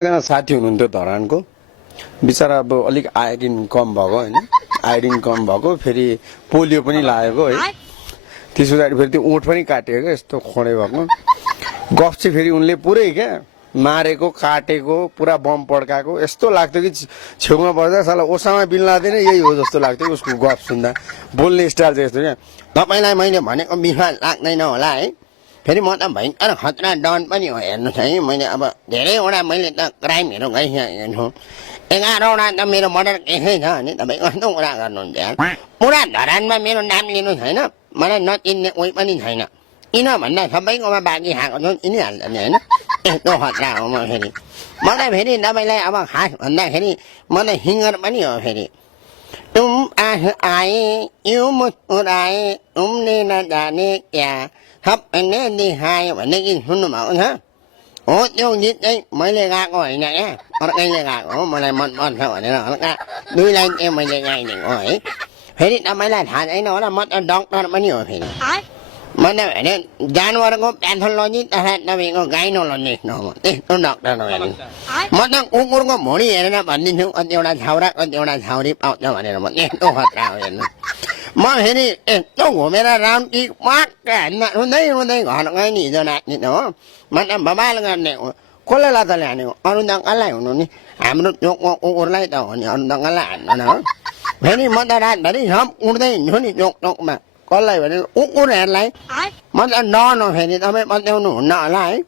एकजना साथी हुनुहुन्थ्यो धरानको बिचरा अब अलिक आयोडिन कम भएको होइन आयोडिन कम भएको फेरि पोलियो पनि लागेको है त्यस पछाडि फेरि त्यो ओठ पनि काटेको क्या यस्तो खोडे भएको गफ चाहिँ फेरि उनले पुरै क्या मारेको काटेको पुरा बम पड्काएको यस्तो लाग्थ्यो कि छेउमा बस्दा साला ओसामा बिन लादेन यही हो जस्तो लाग्थ्यो उसको गफ सुन्दा बोल्ने स्टाइल चाहिँ यस्तो क्या तपाईँलाई मैले भनेको बिमार लाग्दैन होला है फेरि म त भयङ्कर खतरा डन पनि हो हेर्नुहोस् है मैले अब धेरैवटा मैले त क्राइमहरू गरिसकेको छु 11वटा त मेरो मर्डर केसै छ अनि तपाईँ कस्तो कुरा गर्नुहुन्छ पुरा धरानमा मेरो नाम लिनु छैन मलाई नचिन्ने कोही पनि छैन किन भन्दा सबैकोमा बाँकी खाएको छु चिनिहाल्छ नि होइन यस्तो खतरा हो म फेरि मलाई फेरि तपाईँलाई अब खास भन्दाखेरि म त सिङ्गर पनि हो फेरि तुम आए यो मुस्कुराए तुमले नजाने क्या सबैले देखायो भन्ने गीत सुन्नुभएको छ हो त्यो गीत चाहिँ मैले गाएको होइन क्या अर्कैले गाएको हो मलाई मनपर्छ भनेर हल्का 2 लाइन चाहिँ मैले गाइदिएको है फेरि तपाईँलाई थाहा छैन होला म त डक्टर पनि हो फेरि म त भने जानवरको प्याथोलोजी तथा तपाईँको गाइनोलोजिस्ट हो म त्यस्तो डक्टर हो हेर्नु म त कुकुरको भुँडी हेरेर भनिदिन्छु कतिवटा छाउरा कतिवटा छाउरी पाउँछ भनेर म त्यस्तो खतरा हो हेर्नु म फेरि यस्तो घुमेर राउन्ड कि पाक्का हातमा रुँदै रुँदै घर गएँ नि हिजो नाच्ने त हो म त बबाल गर्ने हो कसले लात ल्याउने हो अरू त कसलाई हुनु नि हाम्रो चोकको कुकुरलाई त हो नि अरू त कसलाई हान्दैन हो फेरि म त रातभरि सब उड्दै हिँड्छु नि चोक चोकमा कसलाई भने कुकुरहरूलाई म त डन हो फेरि तपाईँ बचाउनु हुन्न होला है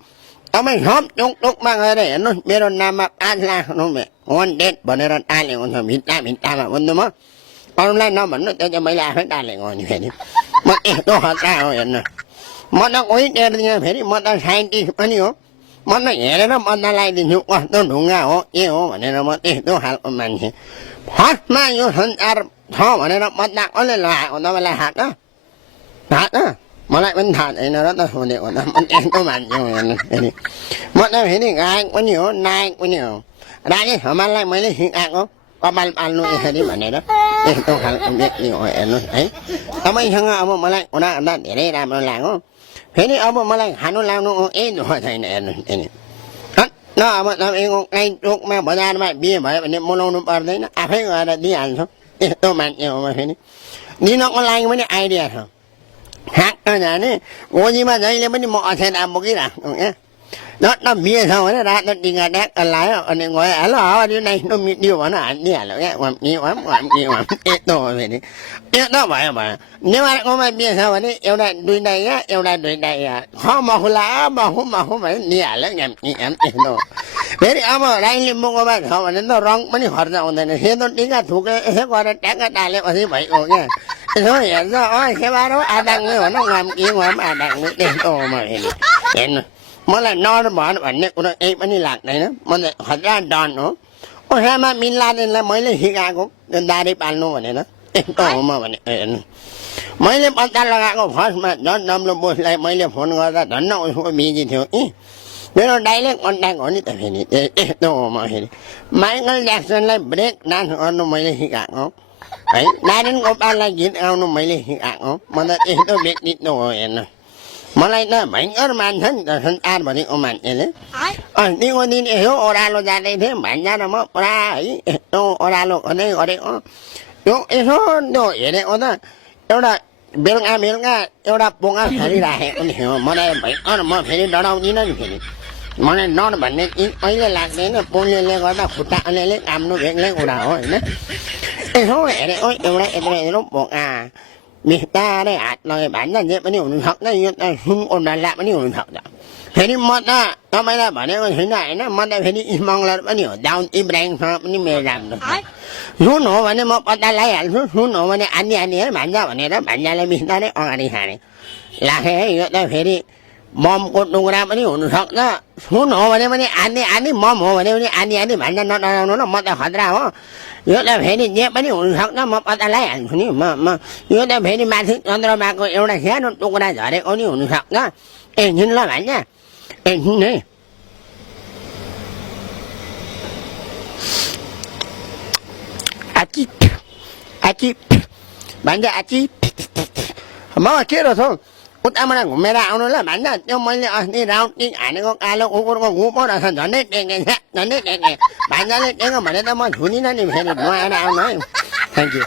तपाईँ सब चोक चोकमा गएर हेर्नुहोस् मेरो नाममा 5 लाख रुपियाँ वान्टेड भनेर टालेको छ भित्ता भित्तामा बुझ्नु म अरूलाई नभन्नु त्यो चाहिँ मैले आफै टालेको हो नि फेरि म यस्तो खतरा हो हेर्नु म त कोही टेर्दिनँ फेरि म त साइन्टिस्ट पनि हो म त हेरेर पत्ता लगाइदिन्छु कस्तो ढुङ्गा हो के हो भनेर म त्यस्तो खालको मान्छे फर्स्टमा यो संसार छ भनेर पत्ता कसले लगाएको तपाईँलाई थाहा छ मलाई पनि थाहा छैन र त सोधेको त म त्यस्तो मान्छे हो हेर्नु फेरि म त फेरि गायक पनि हो नायक पनि हो राजेश हमाललाई मैले सिकाएको कपाल पाल्नु यसरी भनेर यस्तो खालको व्यक्ति हो हेर्नुहोस् है तपाईँसँग अब मलाई कुरा गर्दा धेरै राम्रो लाग्यो फेरि अब मलाई खानु लाउनु केही दुःख छैन हेर्नुहोस् फेरि न अब तपाईँको काहीँ चोकमा बजारमा बिहे भयो भने बोलाउनु पर्दैन आफै गएर दिइहाल्छु यस्तो मान्छे हो म फेरि दिनको लागि पनि आइडिया छ ठ्याक्क जाने गोजीमा जहिले पनि म अछेरा बोकिराख्छु क्या न बिहे छ भने रातो टिका ट्याक्क लायो अनि गयो hello how you nice to meet you भन हानिदिइहाल्यो क्या यस्तो हो फेरि यस्तो भयो नेवारकोमा बिहे छ भने एउटा 2टा यहाँ एउटा 2टा यहाँ मखुला मखु भने दिइहाल्यो यस्तो हो फेरि अब राई लिम्बूकोमा छ भने त रङ पनि खर्च हुँदैन सेतो टिका थुके यसो गरेर ट्याक्क टालेपछि भइगयो क्या यसो हेर्छ सेवारो आदाङ्गे भनौँ आदाङ्गे त्यस्तो हो म फेरि हेर्नु मलाई नर भर भन्ने कुरो केही पनि लाग्दैन म त खतरा डन हो ओसामा बिन लादेनलाई मैले सिकाएको त्यो दारी पाल्नु भनेर यस्तो हो म भने हेर्नु मैले पत्ता लगाएको फर्स्टमा जन डब्लु बोसलाई मैले फोन गर्दा धन्न उसको बिजी थियो कि मेरो डाइरेक्ट कन्ट्याक्ट हो नि त फेरि यस्तो हो म फेरि माइकल ज्याक्सनलाई ब्रेक डान्स गर्नु मैले सिकाएको है नारायण गोपाललाई गीत गाउनु मैले सिकाएको म त यस्तो व्यक्तित्व हो हेर्नु मलाई त भयङ्कर मान्छ नि त संसारभरिको मान्छेले अस्तिको दिन यसो ओह्रालो जाँदै थिएँ भान्जा र म पुरा है यस्तो ओह्रालो गर्दै गरेको त्यो यसो त्यो हेरेको त एउटा बेलुका एउटा पोका छरिराखेको नि हो मलाई भयङ्कर म फेरि डराउँदिनँ नि फेरि मलाई डर भन्ने चिज कहिले लाग्दैन पोलियोले गर्दा खुट्टा अलिअलि काम्नु बेग्लै कुरा हो होइन यसो हेरेको एउटा यत्रो पोका बिस्तारै हात लगे भान्दा जे पनि हुनसक्छ यो त सुनको डल्ला पनि हुनसक्छ फेरि म त तपाईँलाई भनेको छुइनँ होइन म त फेरि स्मग्लर पनि हो दाउद इब्राहिमसँग पनि मेरो राम्रो छ सुन हो भने म पत्ता लगाइहाल्छु सुन हो भने आधी है भान्जा भनेर भान्जालाई बिस्तारै अगाडि सारेँ राखेँ है यो त फेरि बमको टुक्रा पनि हुनसक्छ सुन हो भने पनि आधी बम हो भने पनि आधी भान्जा नडराउनु ल म त खतरा हो यो त फेरि जे पनि हुनसक्छ म पत्ता लगाइहाल्छु नि म यो त फेरि माथि चन्द्रमाको एउटा सानो टुक्रा झरेको नि हुनसक्छ एकछिन ल भान्जा एकछिन है आची भान्जा आची म के रहेछ उताबाट घुमेर आउनु ल भान्जा त्यो मैले अस्ति राउन्ड किक हानेको कालो कुकुरको घुँ पो रहेछ झन्डै टेके झन्डै टेके भान्जाले टेक्यो भने त म झुनिनँ नि फेरि नुहाएर आउनु है थ्याङ्क यू